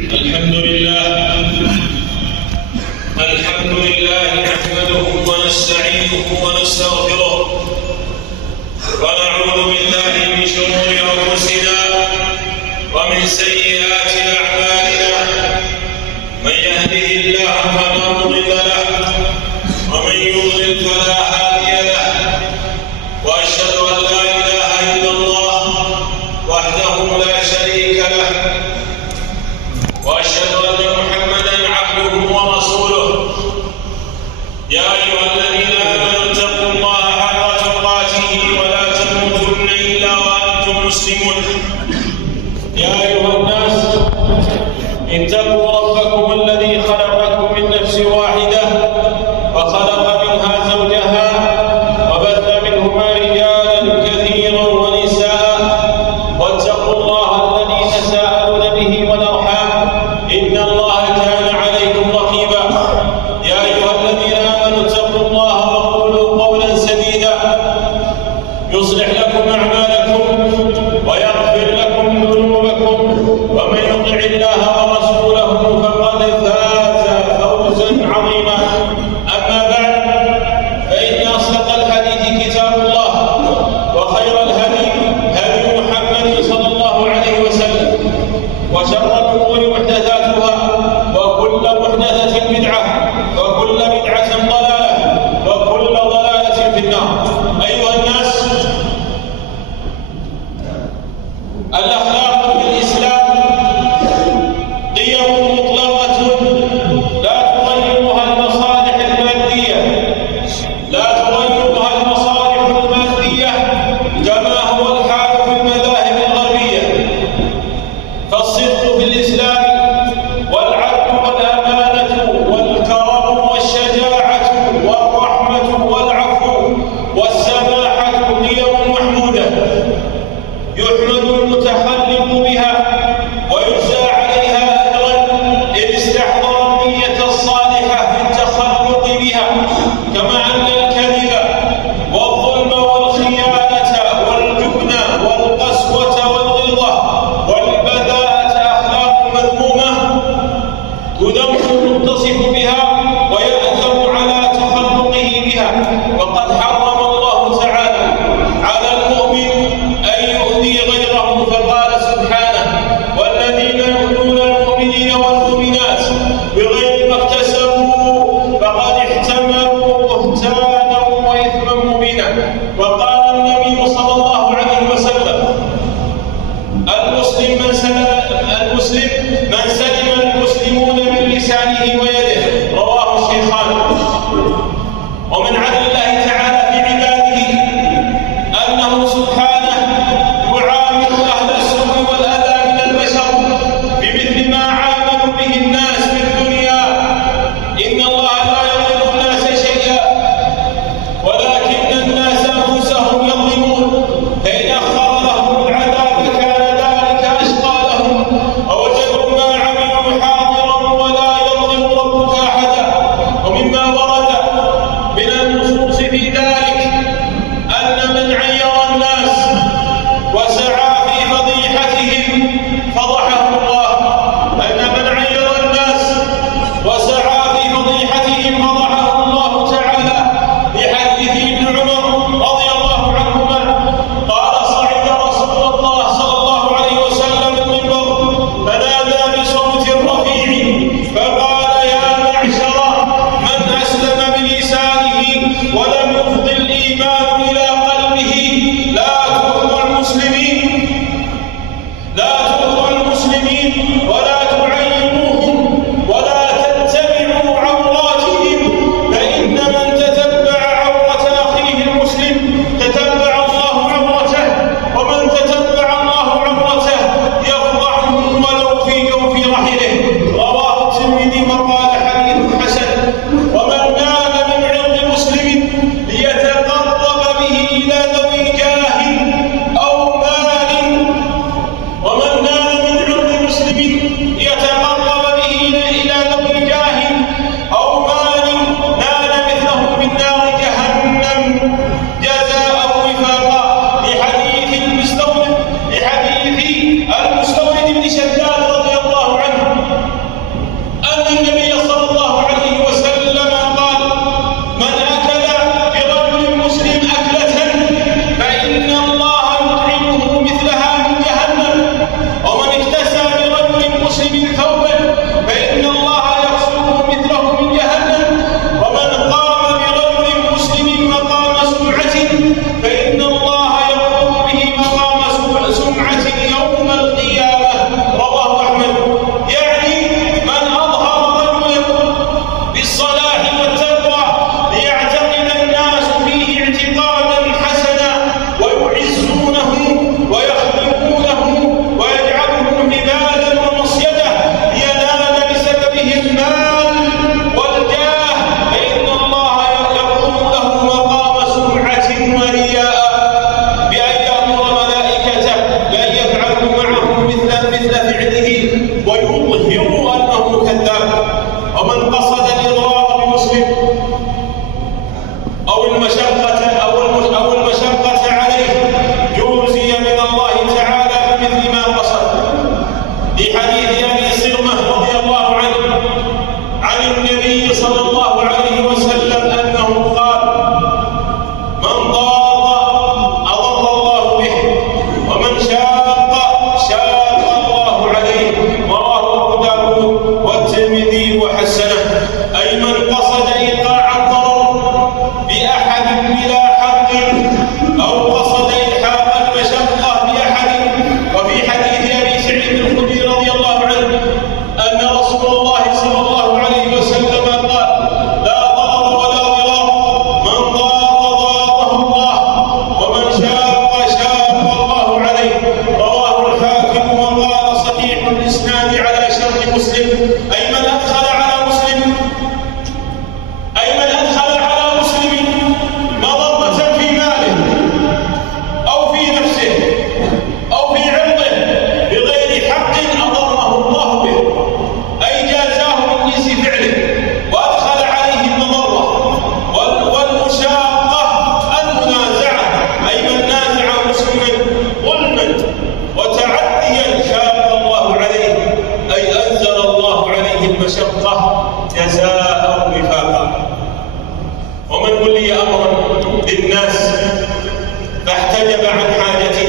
الحمد لله نحمده ونستعينه ونستغفره ونعوذ بالله من شرور أنفسنا ومن سيئات أعمالنا. من يهده الله فلا مضل له ومن يضلل فلا هادي له، وأشهد أن لا إله إلا الله وحده لا شريك له، وأشهد أن محمدًا عبده ورسوله. يا أيها الذين آمنوا اتقوا الله حق تقاته ولا تموتن إلا وأنتم مسلمون. يا أيها الناس اتقوا ربكم الذي خلقكم من نفس واحدة وخلق منها زوجها وبث منهما رجالا كثيرا ونساء، واتقوا الله الذي تساءلون به والأرحام إن الله كان عليكم رقيبا. يا أيها الذين آمنوا اتقوا الله وقولوا قولا سديدا يصلح لكم أعمالكم ويغفر لكم ذنوبكم، ومن يطع الله ورسوله فقد فاز فوزا عظيما. أما بعد، فإن أصدق الحديث كتاب الله، وخير الهدي هدي محمد صلى الله عليه وسلم، وشر الأمور محدثاتها، وكل محدثة بدعة، وكل بدعة ضلالة، وكل ضلالة في النار. أيها الناس، الأخلاق في الإسلام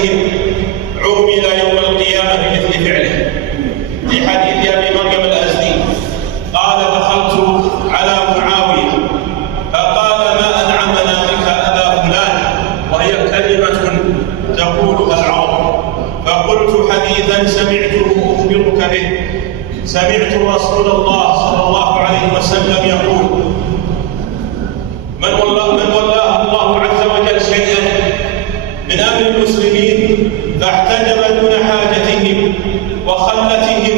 حاجتهم عُمِّلَ يوم القيامة بمثل فعله. في حديث أبي مريم الأزدي قال: دخلت على معاوية فقال: ما أنعمنا بك أبا فلان، وهي كلمة تقولها العرب. فقلت: حديثا سمعته أخبرك به، سمعت رسول الله صلى الله عليه وسلم يقول: من ولاه الله عز وجل شيئا من أمر المسلمين فاحتجب دون حاجتهم وخلتهم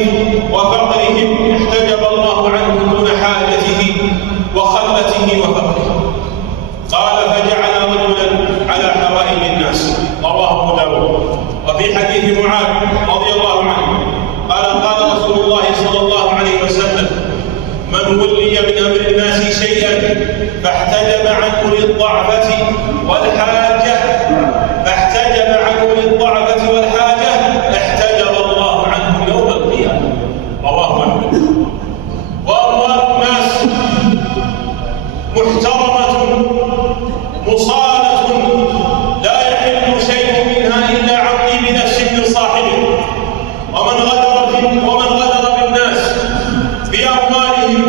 وفقرهم، احتجب الله عنه دون حاجته وخلته وفقره. قال: فجعل رجلا على حوائج الناس. رواه أبو داود. وفي حديث معاذ رضي الله عنه قال: قال رسول الله صلى الله عليه وسلم: من ولي من أمر الناس شيئا فاحتجب عنه للضعفة والحاجة احتجب الله عنه يوم القيامة. رواه أحمد. وأموال الناس محترمة مصانة لا يحل شيء منها إلا عن طيب نفس من صاحبه. ومن غدر بالناس في أموالهم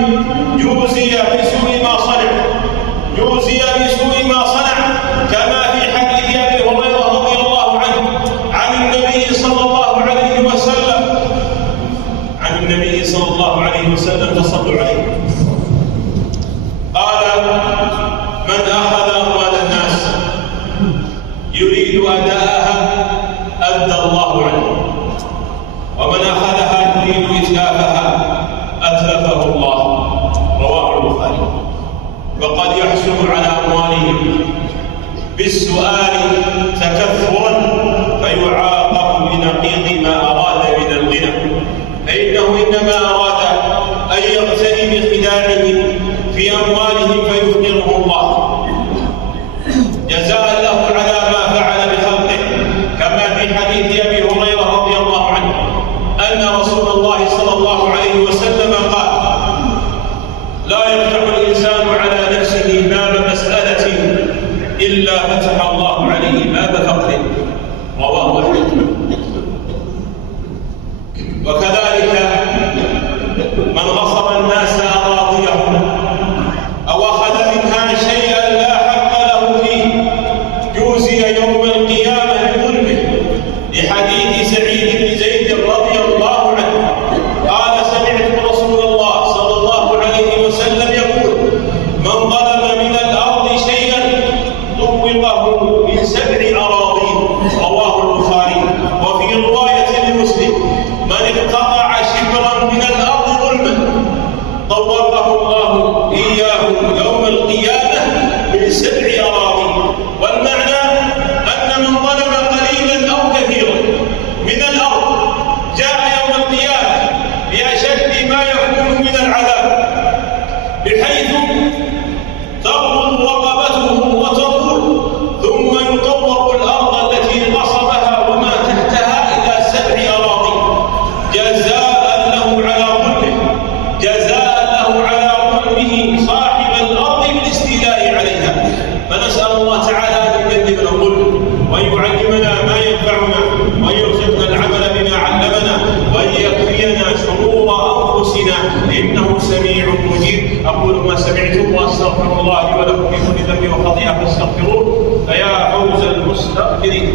جوزي بسوء ما صنع، كما في حديث أبي هريرة رضي الله عنه عن النبي صلى الله عليه وسلم فصلوا عليه. قال: من أخذ أموال الناس يريد أداءها أدى الله عنه، ومن أخذها يريد إتلافها أتلفه الله. رواه البخاري. وقد يحصل على أموالهم بالسؤال تكثرا فيعاقب بنقيض ما أراد من الغنى، فإنه إنما أراد أن يغتني بخداعهم في أموالهم فيفقره الله جزاء له على ما فعل بخلقه، كما في حديث أبي هريرة رضي الله عنه أن رسول الله صلى الله عليه وسلم قال: لا يفتح الإنسان على نفسه باب مسألة إلا فتح الله عليه باب فقر. رواه أحمد. وكذلك من غصب الناس أراضيهم أو أخذ منها شيئا لا حق له فيه جوزي يوم القيامة بظلمه، لحديث سعيد بن زيد رضي الله عنه قال: سمعت رسول الله صلى الله عليه وسلم يقول: من ظلم من الأرض شيئا طوقه من 7 أراضين. رواه البخاري. وفي رواية لمسلم: من اقتطع شبرا من الأرض ظلما طوقه الله إياه يوم القيامة من 7 أراضين. والمعنى أن من ظلم قليلا أو كثيرا من الأرض جاء يوم القيامة بأشد ما يكون من العذاب، بحيث تغض رقبته وتطول، ثم يطوق الأرض التي غصبها وما تحتها إلى 7 أراضين جزاء له على ظلمه صاحب الأرض بالاستيلاء عليها. فنسأل الله تعالى أن يجنبنا الظلم وأن يعلمنا ما ينفعنا وأن يرزقنا العمل بما علمنا وأن يكفينا شرور أنفسنا إنه سميع مجيب. أقول ما سمعتم وأستغفر الله لي ولكم من كل ذنب وخطيئة فاستغفروه فيا فوز المستغفرين.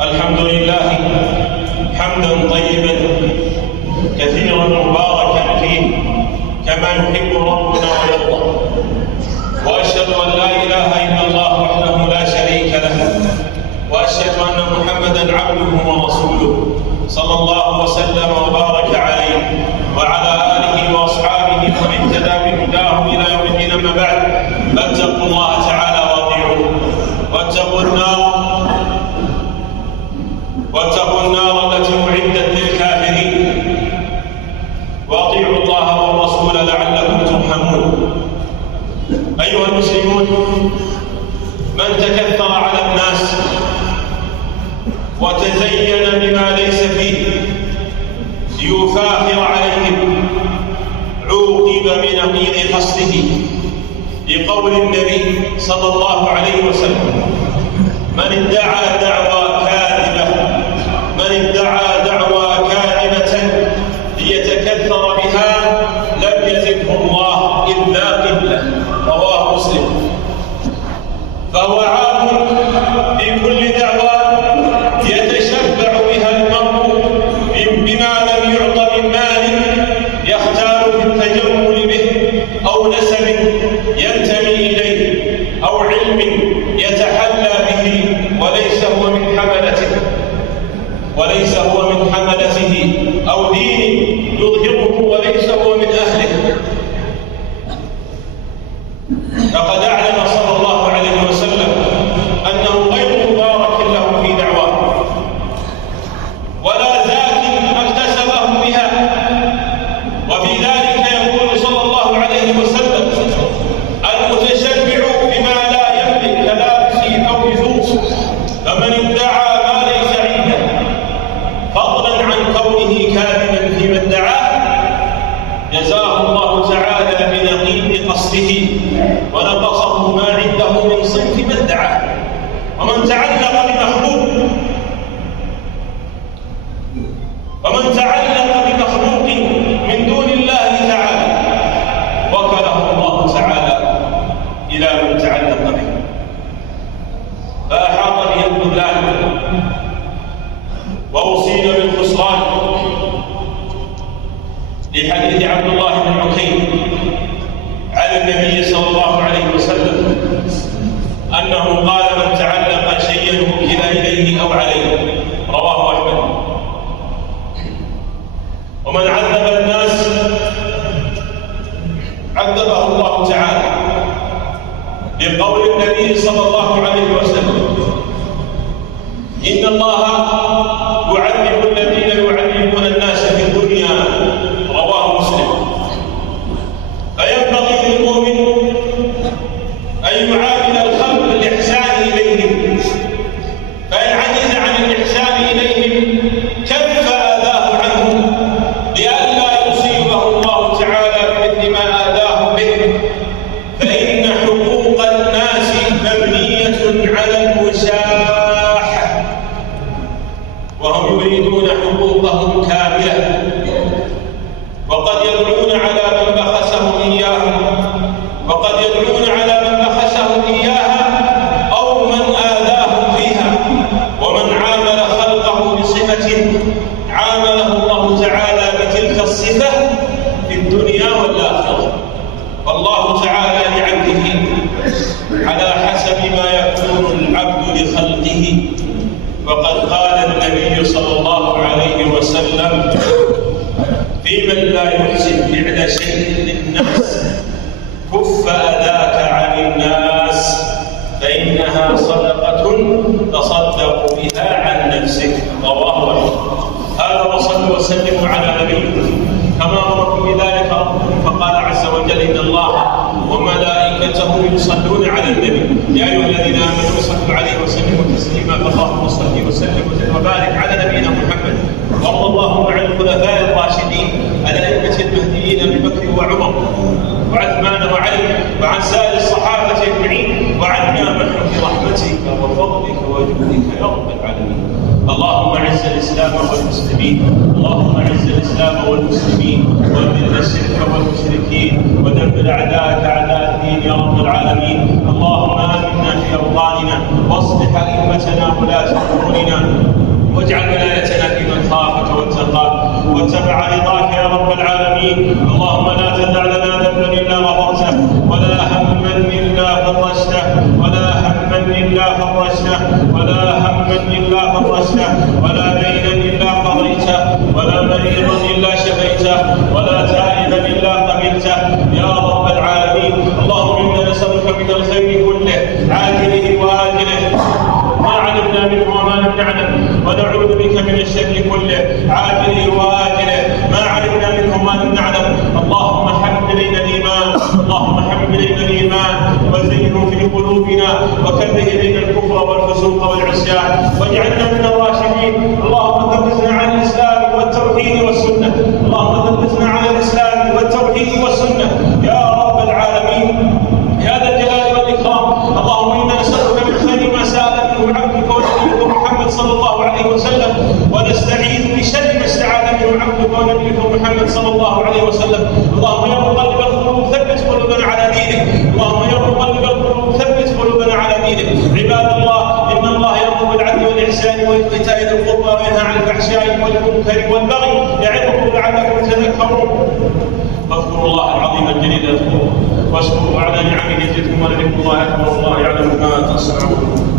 الحمد لله حمدا طيبا كثيرا مباركا فيه كما يحب ربنا ويرضى، واشهد ان لا اله الا الله وحده لا شريك له، واشهد ان محمدا عبده ورسوله صلى الله وسلم وبارك عليه وعلى اله واصحابه ومن اهتدى بهداه الى يوم الدين. اما بعد، فاتقوا الله تعالى واطيعوه، واتقوا النار التي أعدت للكافرين، وأطيعوا الله والرسول لعلكم ترحمون. أيها المسلمون، من تكثر على الناس وتزين بما ليس فيه ليفاخر عليهم عوقب بنقيض قصده، لقول النبي صلى الله عليه وسلم: من ادعى دعوى كاذبة ليتكثر بها لم يزده الله إلا قلة. رواه مسلم. فهو عام بكل دعوى يتشبع بها المرء بما لم يعط من مال يختار في التجمل به، أو نسب ينتمي إليه، أو علم يتحلى به وليس هو من حملته، أو دين يظهره وليس هو من أهله. لقد أعلم صلى الله عليه وسلم أنه غير مبارك له في دعواه، ولا زاك اكتسبه بها. وفي ذلك يقول صلى الله عليه وسلم: المتشبع بما لا يملك كلابس أو بزوس، فمن ادعى ما ليس عنده فضلا عن كونه كاذبا فيما ادعاه جزاه الله تعالى بنقيض قصده ونقصه ما عنده من صنف ما ادعاه. ومن تعلق بمخلوق من دون الله تعالى وكله الله تعالى إلى من تعلق به. فأحاط به الخذلان وأصيب بالخسران، لحديث عبد الله بن عكيم عن النبي صلى الله عليه وسلم أنه قال: من تعلق شيئا وكل إليه أو عليه. رواه أحمد. ومن عذب الناس عذبه الله تعالى، بقول النبي صلى الله عليه وسلم: إن الله يعذب الذين يعذبون الناس في الدنيا. رواه مسلم. فينبغي للمؤمن أن يعامل الخلق بالإحسان إليهم، فإن عجز عن الإحسان إليهم كف آذاه عنهم لئلا يصيبه الله تعالى بمثل ما آذاه به، فإن حقوق الناس مبنية على المساحة، وهم يريدون حقوقهم كاملة، وقد يدعون على من بخسهم إياها أو من آذاهم فيها. ومن عامل خلقه بصفة عامله الله تعالى بتلك الصفة في الدنيا والآخرة. والله تعالى لعبده على حسب ما يكون العبد لخلقه. وقد قال النبي صلى الله عليه وسلم في من لا يحسن فعل شيء للناس: كف أذاك عن الناس فإنها صدقة تصدق بها عن نفسك. رواه أحمد. هذا وصلوا وسلموا على نبيكم كما أمركم بذلك ربكم، فقال عز وجل: إن الله وملائكته يصلون على النبي يا أيها الذين آمنوا صلوا عليه وسلموا تسليما. فاللهم صل وسلم وبارك على نبينا محمد. وارض اللهم عن الخلفاء الراشدين الأئمة المهديين أبي بكر وعمر وعثمان وعلي وعن سائر الصحابة أجمعين، وعنا نحن برحمتك وفضلك وجودك يا رب العالمين. اللهم اعز الإسلام والمسلمين وذل الشرك والمشركين ودمر أعداءك أعداء الدين يا رب العالمين. اللهم آمنا في أوطاننا واصلح أئمتنا ولاة أمورنا، واجعل ولايتنا في من خافك واتقاك واتبع رضاك يا رب العالمين. اللهم لا تدع لنا ذنبا إلا غفرته، ولا هما إلا فرجته، ولا دينا إلا قضيته، ولا مريضا إلا شفيته، ولا تائبا إلا قبلته يا رب العالمين. اللهم إنا نسألك من الخير كله عاجله وآجله ما علمنا منه وما لم نعلم، ونعوذ بك من الشر كله عاجله وآجله ما علمنا منه وما لم نعلم. اللهم حبب إلينا الإيمان وزينه في قلوبنا، وكره إلينا الكفر والفسوق والعصيان، واجعلنا من الراشدين محمد صلى الله عليه وسلم، ونستعيذ بشر ما استعاذ منه عبدك ونبيك محمد صلى الله عليه وسلم. اللهم يا مقلب القلوب ثبت قلوبنا على دينك، اللهم يا مقلب القلوب ثبت قلوبنا على دينك. عباد الله، إن الله يأمر بالعدل والإحسان وإيتاء ذي القربى وينهى عن الفحشاء والمنكر والبغي يعظكم لعلكم تذكرون. فاذكروا الله العظيم الجليل يذكركم، واشكروا على نعمه يزدكم، ولذكر الله أكبر، والله يعلم ما تصنعون.